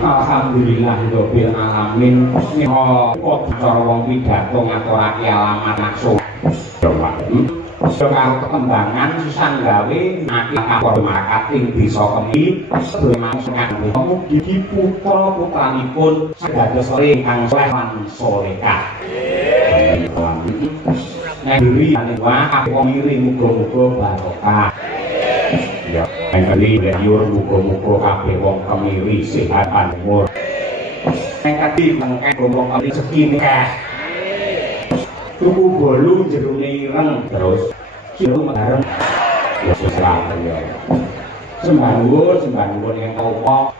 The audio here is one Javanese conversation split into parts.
Alhamdulillahirabbil alamin. Nika cara wong pidato ngaturake alamat nakso. Yo Pak. Karo kembangan susah gawe akeh marketing desa Kemiri sedaya mangsungan mugi putra putranipun sedados ingkang saleh lan salehah. Negeri wah Kemiri muga-muga barokah. Ya, kali beliau muga-muga kabeh wong Kemiri sehat umur. Nek ati mengke wong Kemiri segini kah. Tuku bolu jerone ireng terus siru bareng. Ya seserahan ya. Sembah nuwun yang kawula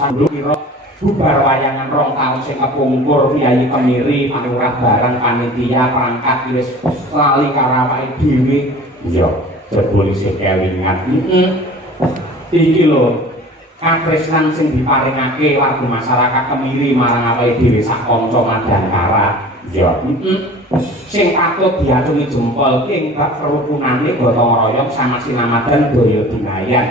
sambung kira bubar wayangan rong taun sing kepungkur Kyai Kemiri panurah barang panitia perangkat wis lali karo awake dhewe. Iya. Jebul isih kelingan. Iki lho katresnan sing diparingake warga masyarakat Kemiri marang awake dhewe sak kanca Madangkara. Ya. Sing patut diacungi jempol ing bab kerukunane gotong royong sama sinamadan daya dinayan.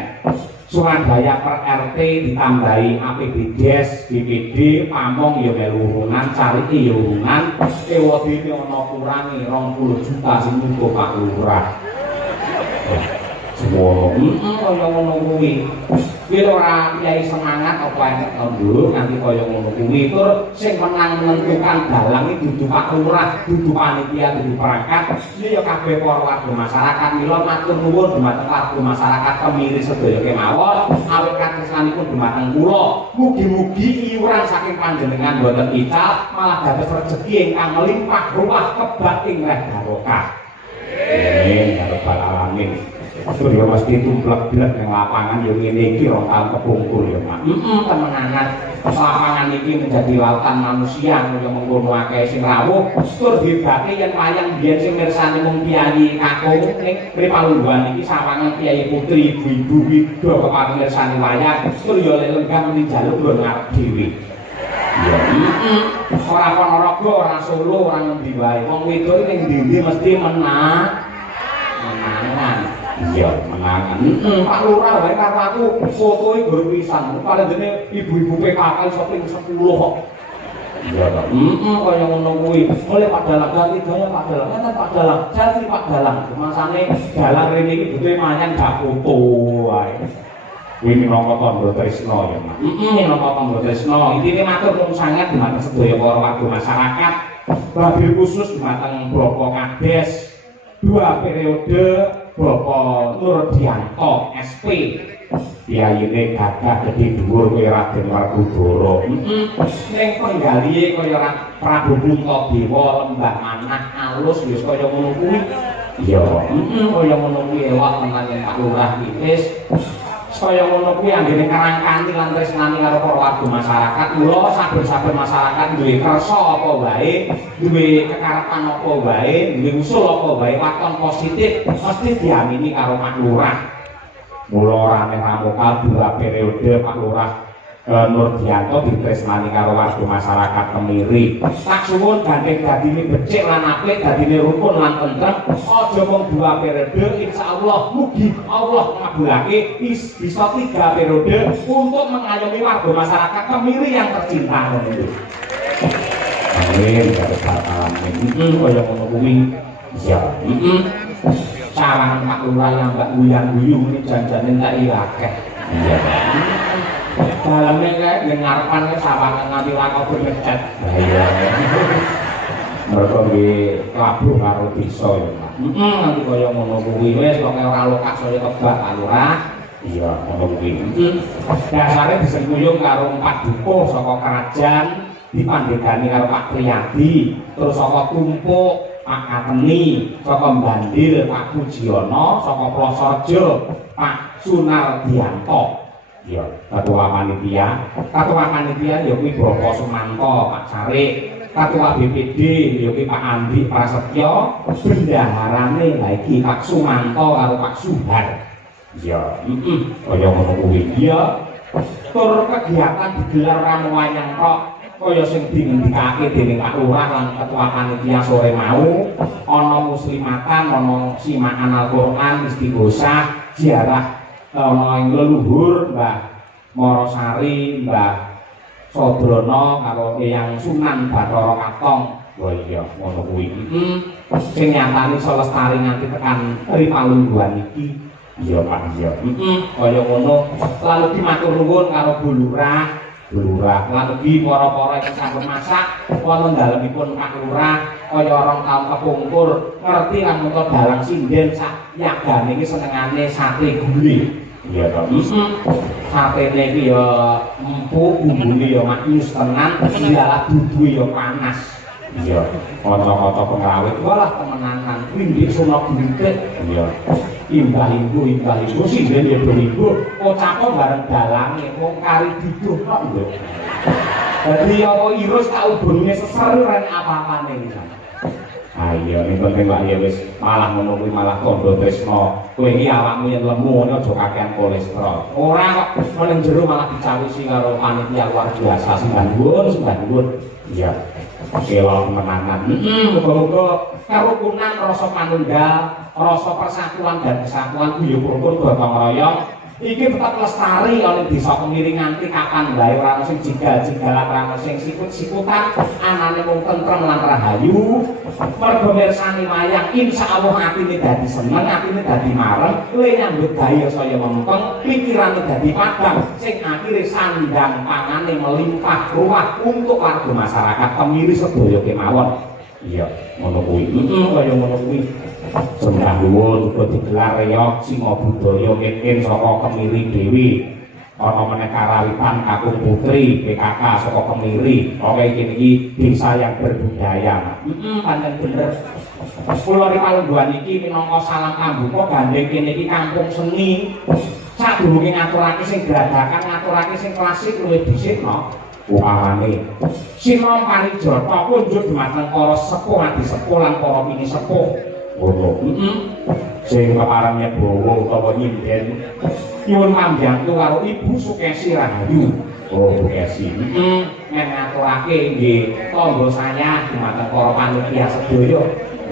Surabaya per RT ditambahi APBDes, BPD, pamong ya melu urunan, cariki ya urunan, ewadene ana kurange 20 juta sing muga Pak Lurah. Semua kaya ngono kuwi. Kuwi ora kiai semangat apa enek tondo nganti kaya ngono kuwi. Tur sing menang menentukan dalang iki dudu Pak Lurah, dudu panitia, dudu perangkat. Iki ya kabeh para warga masyarakat. Mila matur nuwun dhumateng warga masyarakat Kemiri sedaya kemawon, awit katresnanipun dhumateng kula. Mugi-mugi iuran saking panjenengan boten ical, malah dados rejeki ingkang melimpah ruah kebak ing barokah. Amin ya rabbal alamin. Terus ya mesti tumplek-blek ning lapangan yo ngene iki rong taun kepungkur ya, Mak. Temenanan. Lapangan iki menjadi lautan manusia kaya mengkono akeh sing rawuh. Tur hebate yen wayang biyen sing mirsani mung kiai kakung ning Pripalungguhan iki sawangan kiai putri ibu-ibu wido keparing mirsani wayang. Tur ya lek lenggah muni njaluk nggon ngarep dhewe. Ya, ora Ponorogo, ora Solo, ora ngendi wae. Wong wedok ning ndi-ndi mesti menangan. Iya, menangan. Pak Lurah wae karo aku foto iki guru pisan. Paling dene ibu-ibu PKK iso ping 10 kok. Iya ta. Kaya ngono kuwi. Oleh Pak Dalang ganti gaya Pak Dalang. Ngeten Pak Dalang, selfie Pak Dalang. Masane dalang rene iki butuhe manyan gak foto wae. Ini minangka tandha tresna ya, Mas. Minangka tandha tresna. Intine matur nuwun sanget dumateng sedaya para warga masyarakat. Wabil khusus dumateng Bapak Kades 2 periode Bapak Nurdianto SP. Yayine gagah gedhe dhuwur kaya Raden Werkudara. Ning penggalihe kaya Prabu Puntadewa lembah manah alus wis kaya ngono kuwi. Iya, kaya ngono kuwi ewak tenan Pak Lurah Witis. Kaya ngono kuwi anggene karangkani lan tresnani karo para warga masyarakat. Mula saben-saben masyarakat duwe kersa apa wae, duwe kekarepan apa wae, duwe usul apa wae, waton positif mesti diamini karo Pak Lurah. Mula ora nek ramukal 2 periode Pak Lurah Nurdianto ditresnani karo warga masyarakat Kemiri. Tak suwun gandeng dadine becik lan apik, dadine rukun lan tentrem. Aja mung 2 periode, insyaallah mugi Allah ngabulake bisa 3 periode untuk mengayomi warga masyarakat Kemiri yang tercinta ngono. Amin, amin. Kaya ngono kuwi. Ya. Cara Pak Lurah yang mbak guyang-guyung ini janjane tak akeh. Iya. Dalamnya kayak ngarepan ke sawangan nganti lakon becet. Iya. Mereka di labuh karo desa ya, Pak. Nanti kaya ngono kuwi wis kok ora lokas kaya tebak Pak Lurah. Iya, ngono kuwi. Dasare disengkuyung karo 4 dukuh saka kerajaan dipandhegani karo Pak Priyadi, terus saka Tumpuk Pak Kateni, saka Bandil Pak Pujiono, saka Plosorjo Pak Sunardianto. Ya, ketua panitia ya kuwi Bapak Sumanto, Pak Sarik, ketua BPD ya kuwi Pak Andi Prasetyo, bendaharane lha iki Pak Sumanto karo Pak Suhar. Ya, kaya ngono kuwi. Ya, tur kegiatan digelar ramu wayang kok kaya sing dingendikake dening Pak Lurah lan ketua panitia sore mau, ana muslimatan, ana simaan Al-Qur'an, istighosah, ziarah ana ing leluhur Mbah Morosari, Mbah Sodrono karo Eyang Sunan Bathara Katong. Wah iya ngono kuwi. Sing nyatane selestari nganti tekan Pripalungguhan iki. Iya Pak, iya. Kaya ngono. Lalu dimatur nuwun karo Bu Lurah, lan ugi para-para ingkang sampun masak wonten dalemipun Pak Lurah kaya rong taun kepungkur ngerti lan muta dalang sinden sak yagane iki senengane sate gule. Iya to. Satene iki ya empuk, bumbune ya maknyus tenan, dialah dudu ya panas. Iya, kota-kota pengrawit walah temenanan kuwi sunok bintik. Iya. Imbah-ibu sinden ya ibu kocako bareng dalange wong kari diduh kok lho. Dadi apa irus tak ubunge seser ren apa-apane iki. Ah iya, ini penting Pak ya wis malah ngono kuwi malah tandha tresna. Kowe iki awakmu yen lemu aja kakean kolesterol. Ora kok meneng jero malah dicawisi karo panitia luar biasa sembah nuwun. Iya. Kela menangan. Muga-muga karukunan rasa manunggal, rasa persatuan dan kesatuan guyub rukun gotong royong iki tetap lestari oleh desa Kemiri nganti kapan wae ora ono sing jigal-jigalan, ora ono sing sikut-sikutan, anane mung tentrem lan rahayu. Mergo mirsani wayang insyaallah atine dadi seneng, atine dadi marem, luwih nyambut gawe saya mempeng, pikirane dadi padang, sing akhire sandang pangane melimpah ruah untuk warga masyarakat Kemiri sedaya kemawon. Iya, ngono kuwi. Kaya ngono kuwi. Sembah nuwun uga digelar reog Sima Budaya Keken saka Kemiri dhewe. ana meneh karawitan kakung putri PKK saka Kemiri oke iki desa yang berbudaya pancen bener kula Palungguhan iki minangka salam kambuka gandeng kene iki kampung seni sadurunge ngaturake sing gradakan ngaturake sing klasik luwih dhisik no upamane Sinom Parijata kunjuk dumateng para sepuh adi sepuh lan para pini sepuh ngono sing keparang nyebawa utawa nyinden nyuwun pambyantu karo Ibu Sukesi Rahayu. Oh, Sukesi. Men ngaturake nggih tangga saya dumateng para panitia sedaya.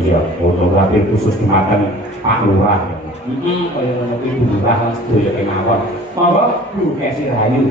Iya, ngono wae khusus dumateng Pak Lurah. Kaya ngono kuwi Ibu Lurah lan sedaya kemawon. Monggo Bu Sukesi Rahayu.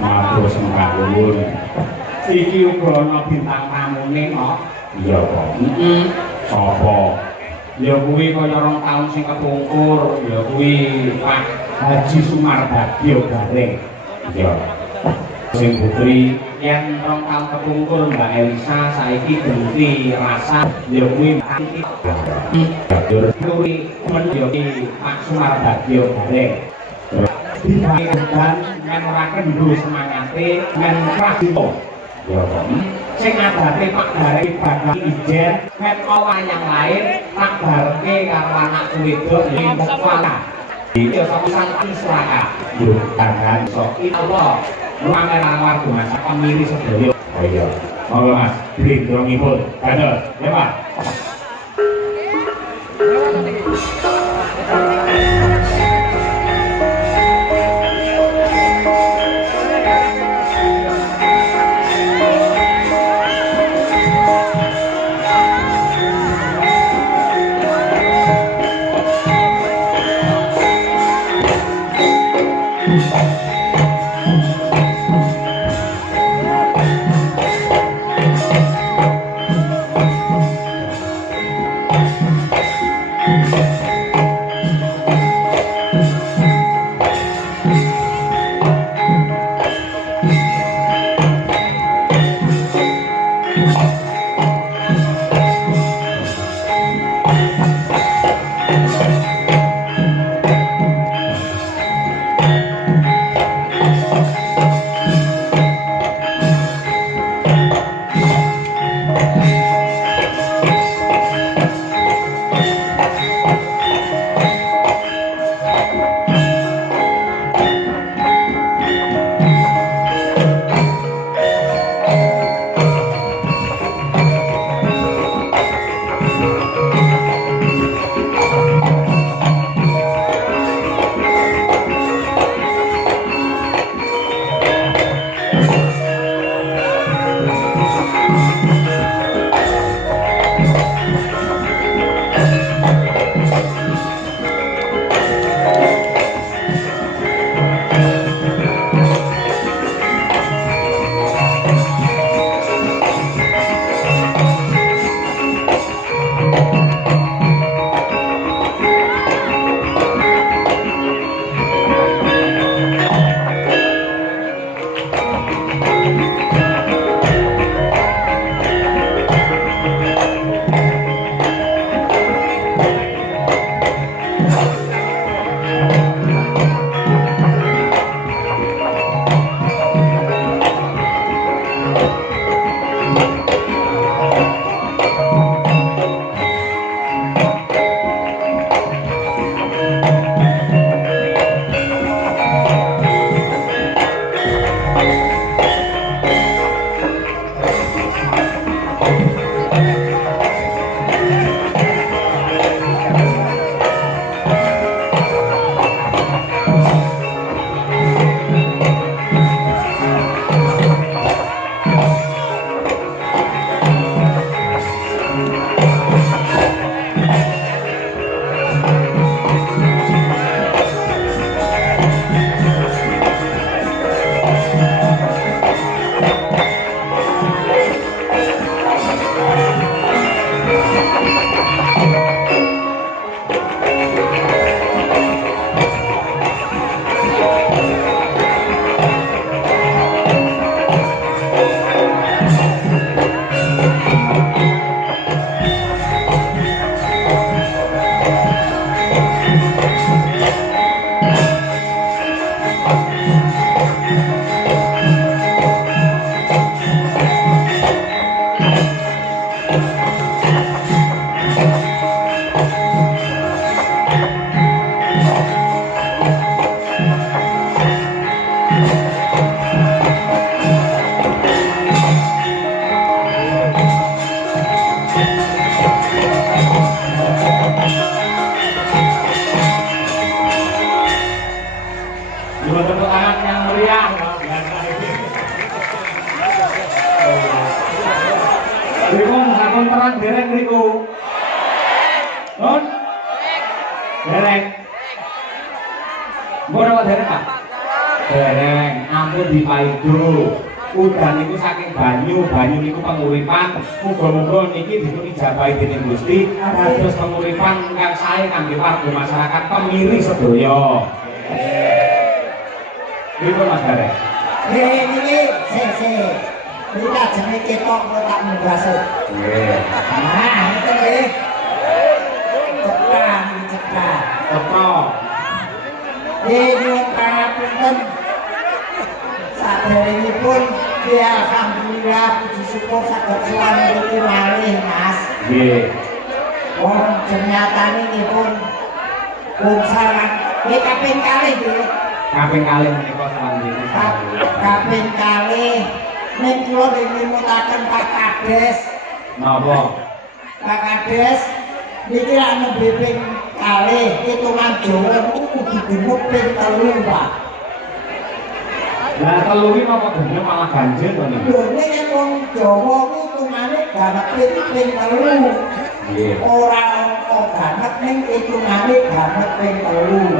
Matur sembah nuwun. Iki uga ana bintang tamune kok. iya kok sapa ya kuwi kaya rong taun sing kepungkur ya kuwi Pak Haji Sumarbagyo Gareng iya sing putri yang rong taun kepungkur Mbak Elisa saiki ganti rasa ya kuwi ya kuwi men ya Pak Sumarbagyo Gareng dan men ora kendhu semangate men prajurit ya sing adate Pak Gareng bakal ijen men yang lain tak bareke karo anak wedok ing Mekah iki sapisan Israel yo kangen sok Allah luangan awak Mas pemilih sedaya oh iya monggo Mas drongipun kados ya Pak Dereng, ampun dipaido. udan niku saking banyu niku penguripan. Muga-muga niki dipun ijabahi dening Gusti dados penguripan kang sae kangge warga masyarakat pemiri sedaya. Nggih Mas Garek. Niki sik. Kita jenenge ketok tak munggase. Nggih. Nah, itu nggih. Cepat. Ketok. Nyuwun pangapunten. Saderengipun alhamdulillah puji syukur saged sowan mriki malih Mas. Nggih. Wong ternyatane nipun wong sarang kaping kalih nggih. Kaping kalih menika sawan niki. Kaping kalih nek kula nyuwunaken Pak Kades. Napa? Pak Kades niki lak nembe ping kalih hitungan Jawa kudu genep ping 3, Pak. Lah telu iki napa genep malah ganjil to niku? Lho nek wong Jawa ku hitungane ganep ping 3. Nggih. Ora ana ganep ning hitungane ganep ping 3.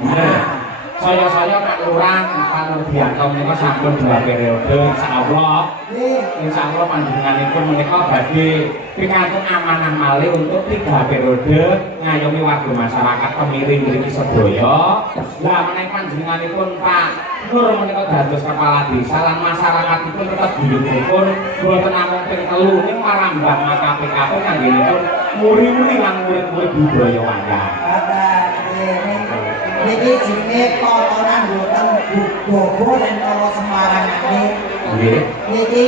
Bener. Saya Pak Lurah Panurdianto menika sampun 2 periode insyaallah. Insyaallah panjenenganipun menika badhe pikantuk amanah malih untuk 3 periode ngayomi warga masyarakat pemiri mriki sedaya. Lah menawi panjenenganipun Pak Nur menika dados kepala desa lan masyarakatipun tetep guyub-guyub boten namung ping 3 ning marambah KPKP kanggenipun muri-muri lan murid-murid budaya wayang. Niki jenenge kotoran boten bobo lan karo Semarangane. Nggih. Niki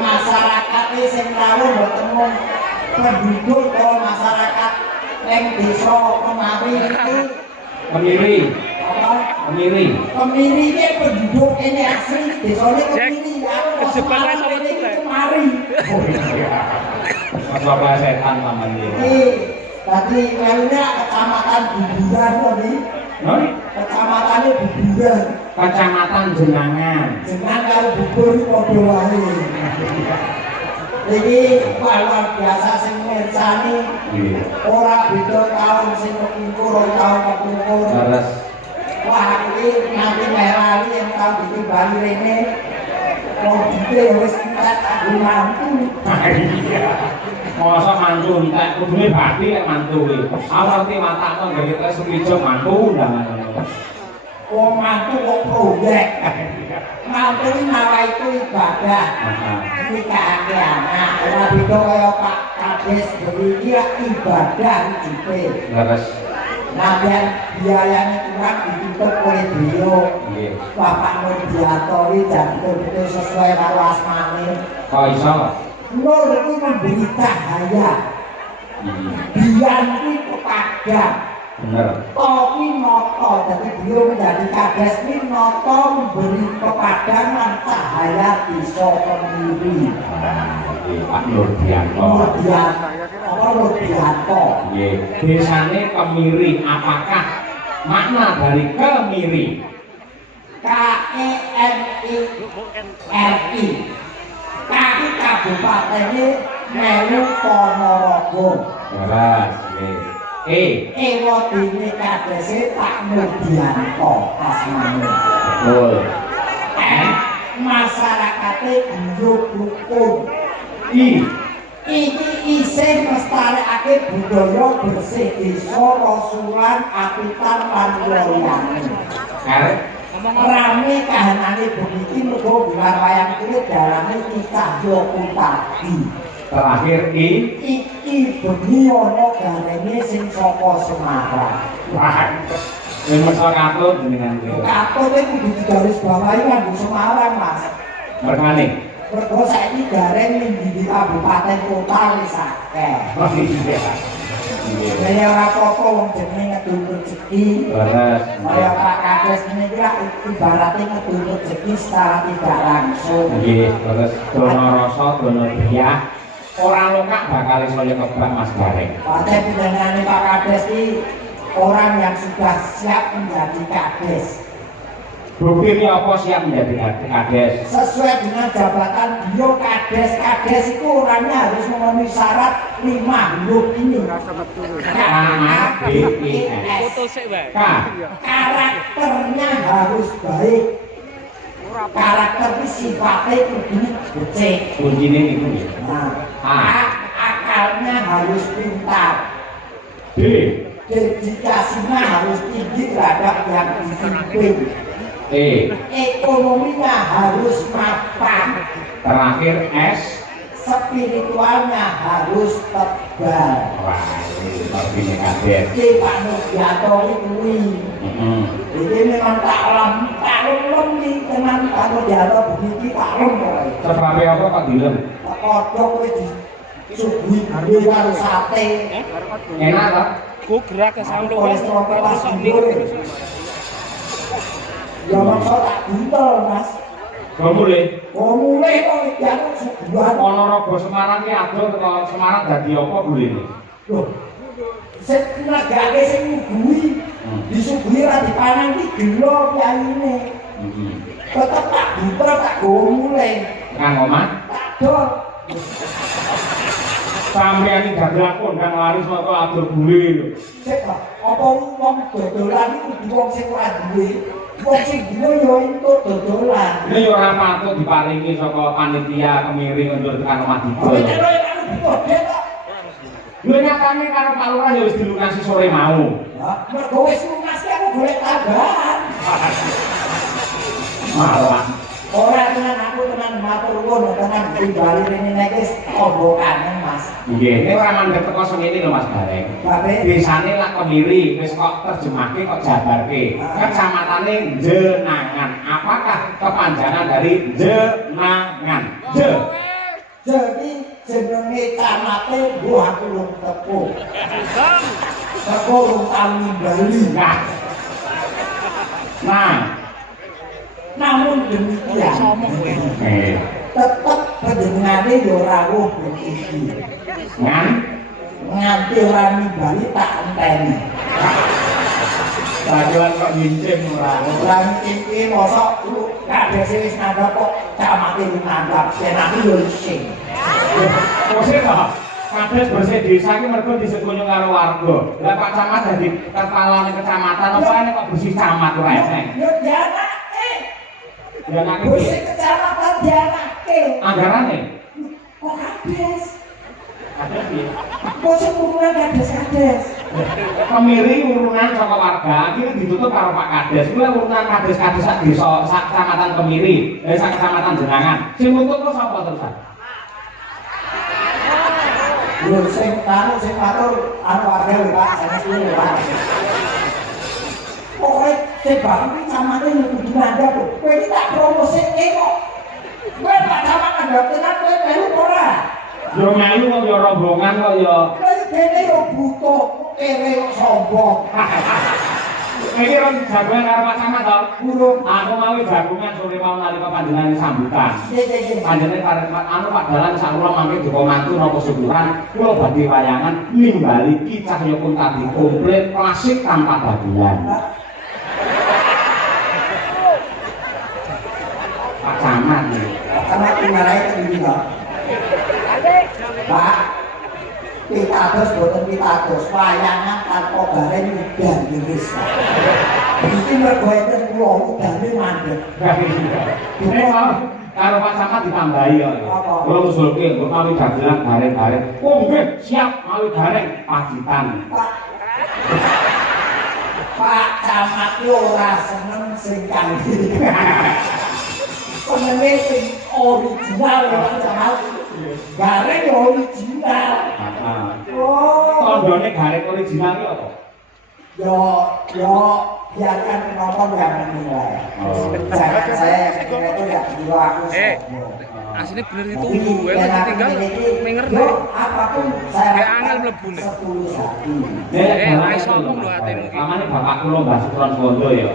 masyarakat sing rawuh boten mung penduduk karo masyarakat ning desa kemari iki Pemiri. apa? Pemiri Iki penduduk ini asli desane Kemiri. Kemari. Masalah setan taman iki. Iki tadi lainnya kecamatan Buburan tadi. Kecamatannya Buburan. Kecamatan Jenangan. Jenang karo bubur padha wae. Iki luar biasa sing mirsani. Nggih. Ora beda taun sing kepungkur taun kepungkur. Leres. Wah, iki nanti merali yang tahu iki Bali rene. Wong dite wis entek aku mantu. Iya. Masa mantu entek kudune bathi nek mantu iki. Awarte matakno gawe tes suwijo mantu undangan. Wong mantu kok proyek. Mantu iki malah itu ibadah. Iki kake anak. Ora beda kaya Pak Kades iki ibadah hidupe. Leres. Nah, biayanya kurang ditutup oleh beliau. Bapak Nurdianto ini betul-betul sesuai karo asmane. Kok iso? Nur itu memberi cahaya. Biar itu kepadang. Bener. Tapi noto, jadi beliau menjadi Kades ini noto memberi kepadangan cahaya di Pemiri. Pak Nurdianto. Nurdianto. Desane Kemiri, apakah makna dari Kemiri? KEMIRI. Kaki kabupaten Melu Ponorogo. Leres. Wadine Kadese Pak Nurdianto asmane. Betul. Masyarakate guyub rukun. Iki isih nglestarekake budaya bersih desa rasulan apitan lan liyane. Rame kahanane begiki mergo bulan wayang kulit dalane Cahyo Kutadi. Terakhir iki bengi ana garene sing saka Semarang. Wah. Yen mesa katut jenengan kuwi. Katut iki kudu digaris bawahi kanggo Semarang, Mas. Merkane. Mergo saiki gareng ning di kabupaten kota wis akeh. Oh iya. Ya ora apa-apa wong jenenge ngedul rezeki. Leres. Kaya Pak Kades niki lak ibarate ngedul rezeki secara tidak langsung. Nggih, terus dono rasa, dono diah. Ora lokak bakal saya kebak Mas Gareng. Partai pidanane Pak Kades iki orang yang sudah siap menjadi Kades. Buktinya apa siap menjadi Kades? Sesuai dengan jabatan beliau Kades. Kades itu orangnya harus memenuhi syarat 5 huruf ini. KADES. Karakternya harus baik. karakter ki sifatnya kudu becik. Kuncine niku nggih. Nah, akalnya harus pintar. D. Dedikasinya harus tinggi terhadap yang dipimpin. E. Ekonominya harus mapan. Terakhir S. Spiritualnya harus tebal. Wah, ini artinya kader. Ki Pak Nurdianto kuwi. Jadi memang tak lem nih tenan Pak Nurdianto begini tak lem. Sebab apa Pak Dilem? Kodok wis disuguhi karo sate. Enak tak? Ku gerak ke samlo wis pas ya maksa tak buntel Mas. Mulai. Oh mulai kok yang suguhan. Ponorogo Semarang ki adol teko Semarang dadi apa bulene? Loh. Sing nagake sing ngubuhi disuguhi ra dipanang ki gelo piyayine. Tetep tak buntel tak gowo mulai. Kang omah? Tak dol. Sampeyan iki dadak kondang laris kok atur bule lho. Sik apa wong dodolan iku kudu wong sing ora duwe. Wong sing duwe yo entuk dodolan. Ini yo ora patut diparingi saka panitia kemiring untuk tekan omah didol. Lho nyatane karo Pak Lurah ya wis dilunasi sore mau. Mergo wis lunas ki aku golek tambahan. Malah Ora tenan aku tenan matur nuwun tenan timbali rene nek wis ombokanen Mas. nggih, nek ora mandeg teko sengene lho Mas Bareng. Babe Desane lak kemiri wis kok terjemahke kok jabarke. Kecamatane Jenangan. Apakah kepanjangan dari Jenangan? Jadi jenenge camate mbuh aku lung tepu. Teko lung kami Bali. Nah, namun demikian tetep panjenengane yo ora woh iki. Nganti ora nimbali tak enteni. Bagian kok nyincim ora. Ora iki mosok kadhe wis nganggep kok camate nganggep yen aku yo isih. Mosok ta? Kades bersih desa iki mergo disekunjung karo warga. Lah Pak Camat dadi kepala kecamatan apa nek kok bersih camat ora enek. Yo dianake. Dianake Bersih kecamatan dianake. anggarane. Kok kades? Kades piye? Kok urunan kades-kades? Kemiri urunan saka warga akhirnya ditutup karo Pak Kades. Kuwi urunan kades-kades sak desa, sak kecamatan Kemiri, sak kecamatan Jenangan. Sing nutup kok sapa terusan? Lho sing matur warga lho Pak, sanes lho Pak. Pokoke sebab iki camate kudu ngandhap lho. Kowe iki tak promosike kok. Kowe Pak Camat ngandhap tenan kowe melu ora? Yo melu kok yo rombongan kok yo. Kowe dene yo butuh, kere kok sombong. Iki ron jagongan karo Pak Camat to. Burung. Aku mau jagongan sore mau nalika panjenengan sambutan. Nggih. Panjenengan karep Pak Dalan sak kula mangke Joko mantu napa syukuran kula badhe wayangan nimbali kicah ya pun tadi komplit klasik tanpa bagian. Pak Camat nih. Camat dimarahi iki to. Pak pitados boten pitados wayangan tanpa bareng udan ngiris. Iki mergo enten kula udane mandeg. Ini mau karo Pak Camat ditambahi ya. Kula usulke engko mawi dagelan bareng-bareng. Oh nggih, siap mawi bareng pacitan. Pak Camat yo ora seneng sing kanthi. Senenge sing original ya Pak Camat. Gareng yo original. Oh, Tandane gareng original ki apa? yo biarkan penonton yang menilai. Jangan saya yang menilai itu tidak perlu aku. Aslinya bener ditunggu, ya tinggal denger Yo, apapun saya Kayak angel mlebune. 10 hati. ora iso ngomong lho atemu iki. Amane bapak kula Mbah Sutron Sondo ya.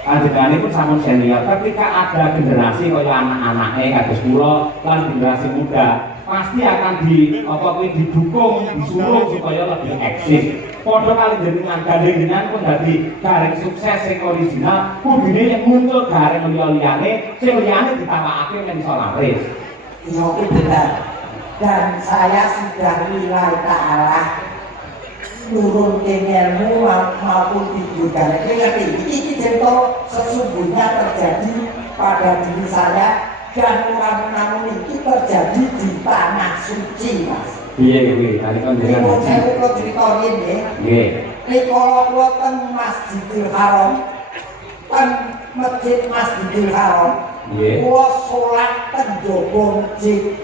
Panjenengane pun sampun senior. Ketika ada generasi kaya anak-anake kados kula lan generasi muda, pasti akan didukung, disuruh supaya lebih eksis. Padha kali jenengan jenengan pun dadi gareng sukses sing original, kudune yang muncul gareng liya-liyane, sing liyane ditawakake yen iso laris. Iya, itu benar. Dan saya sudah nilai ta'ala turun ke ilmu maupun tidur. Ini cerita sesungguhnya terjadi pada diri saya dan namun itu terjadi di tanah suci, Mas. Iya, tadi kan Ini dengan saya mau ceritain ya. iya. Ini kalau ten Masjidil Haram, ten masjid Masjidil Haram, Iya. kalau sholat ten jowo masjid,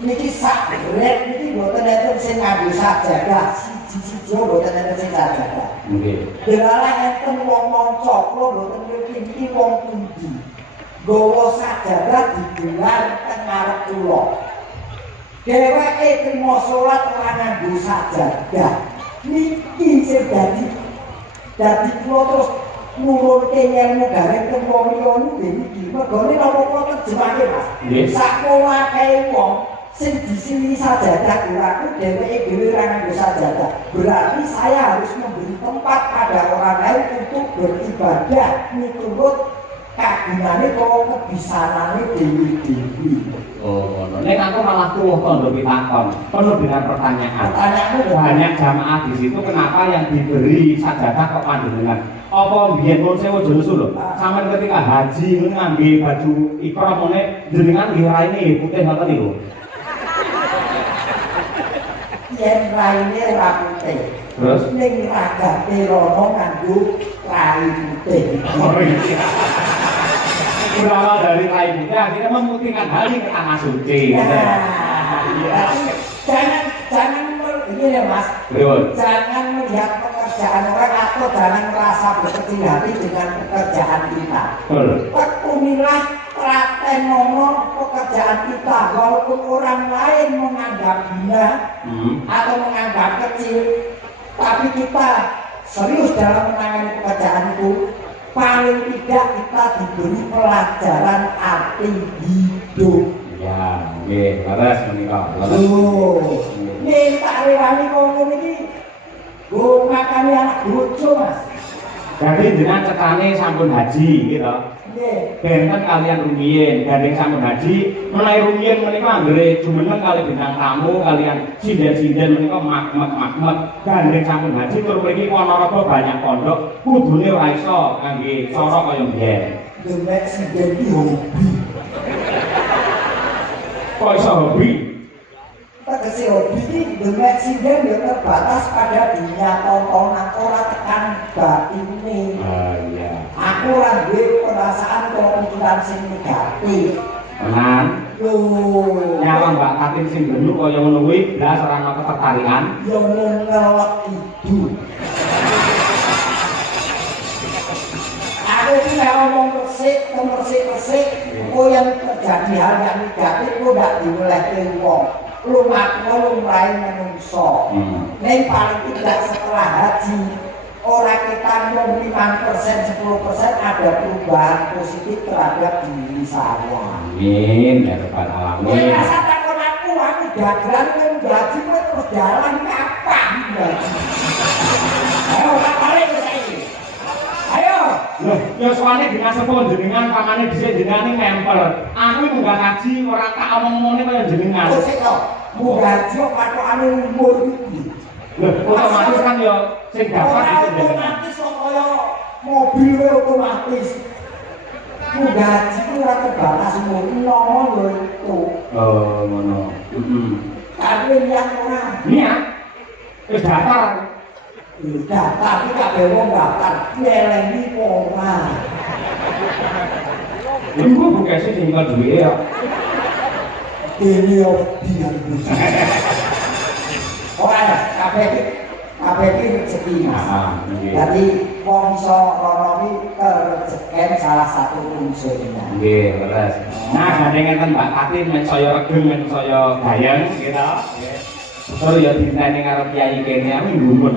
niki sak berat, niki boten enten sing nganggo sajadah, siji-siji boten enten sing sajadah. Nggih. Delalah enten wong monco, kula boten ngerti iki wong pundi. Gawa sajadah digelar teng ngarep kula. Dheweke trimo salat ora nganggo sajadah. Niki sing dadi kula terus nurunke ilmu gareng teng wong liya niki. Mergone napa kula terjemahke, Mas? Nggih. Sakola kae wong sing di sini sajadah kuraku dheweke dhewe ora nganggo sajadah. Berarti saya harus memberi tempat pada orang lain untuk beribadah miturut kagungane kok kebisanane dewi-dewi. Oh, ngono. Nek aku malah tuh tondo pitakon, penuh dengan pertanyaan. Pertanyaanmu Banyak jamaah di situ kenapa yang diberi sajadah kok panjenengan? Apa biyen mun sewu jenusu lho. Sampeyan ketika haji ngambil baju ihram ngene jenengan nggih raine putih ngoten niku. yen raine ra putih. Terus Ning ragate rono nganggo rai putih. oh iya. Berawal dari rai putih akhirnya memutihkan hati ke tanah suci. Nah, jangan ini ya Mas. Betul. Jangan melihat pekerjaan orang atau jangan merasa berkecil hati dengan pekerjaan kita. Betul. Tekunilah telaten ngomong pekerjaan kita walaupun orang lain menganggap hina atau menganggap kecil, tapi kita serius dalam menangani pekerjaan itu. Paling tidak kita diberi pelajaran arti hidup. Ya, nggih, leres menika. Oh, ini tak rewani ngomong ini. Oh, makanya anak bojo Mas. Jadi jenengan cekane sampun haji gitu. Nggih. Benten kalian rumiyin, gandeng sampun haji, menawi rumiyin menika anggere jumeneng kali bintang tamu kalian sinden-sinden menika makmet, gandeng sampun haji tur mriki Ponorogo banyak pondok, kudune ora iso kangge cara kaya mbiyen. Demek sinden iki hobi. Kok iso hobi? Tegese hobi iki demek sinden ya terbatas pada dunia tontonan ora tekan batine. Ah iya. Aku ora duwe perasaan pikiran sing negatif. Tenan. Loh, Nyawang Mbak Katin sing genu kaya ngono kuwi blas ora ana ketertarikan. ya ngelek hidup. Aku ini ngomong persik, kok yang terjadi hal yang negatif kok gak dimulai wong. Lu lumrahe menungso. Ning paling tidak setelah haji orang kita ngomong 5%, 10% ada perubahan positif terhadap diri saya. Amin ya rabbal alamin. Ya rasa takut aku dagelan kan gaji terus jalan kapan gaji? Ayo tak balik ke saya. Ayo. Loh, ya soalnya dengan sepon jenengan pamane dhisik jenengan nempel. Aku munggah ngaji ora tak omong-omongne kaya jenengan. Terus kok mau gaji kok patokane umur iki. Loh, otomatis kan ya sing dapat Ora itu jenengan. otomatis kok kaya mobil otomatis. Mau gaji itu ora terbatas umur nomor lho itu. Oh, ngono. Tapi yang ora Iya. Wis daftar. daftar iki kabeh wong daftar nyelengi ora. Iku bukan sih tinggal duwe ya. Ini biar bisa. Ora kabeh iki rezeki Mas. Nggih. Jadi wong iso rono iki kerezekian salah satu unsurnya. Nggih, leres. Nah, gandeng enten Mbak Katin men saya regeng men saya gayeng gitu. Nggih. Terus ya diteni karo kiai kene aku ngumun.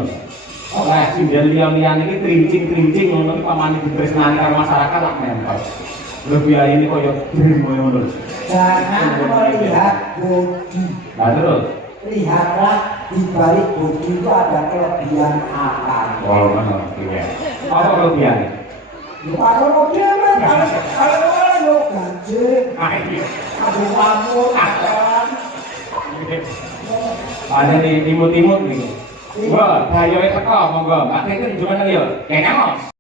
Ora sinden liya-liyane iki trincing-trincing ngono iki pamane ditresnani karo masyarakat lak nempel. Lho kiai ini kaya dream koyo ngono. Jangan melihat bodi. Lah terus Lihatlah di balik bodi itu ada kelebihan apa. oh ngono iki. Apa kelebihane? Kalau dia mah kalau orang lo gaji, Ah iya. abu kamu akan. Ada di timur-timur nih. Wah, dayoe teko monggo. Mbak Titin jumeneng yo. Kene mos.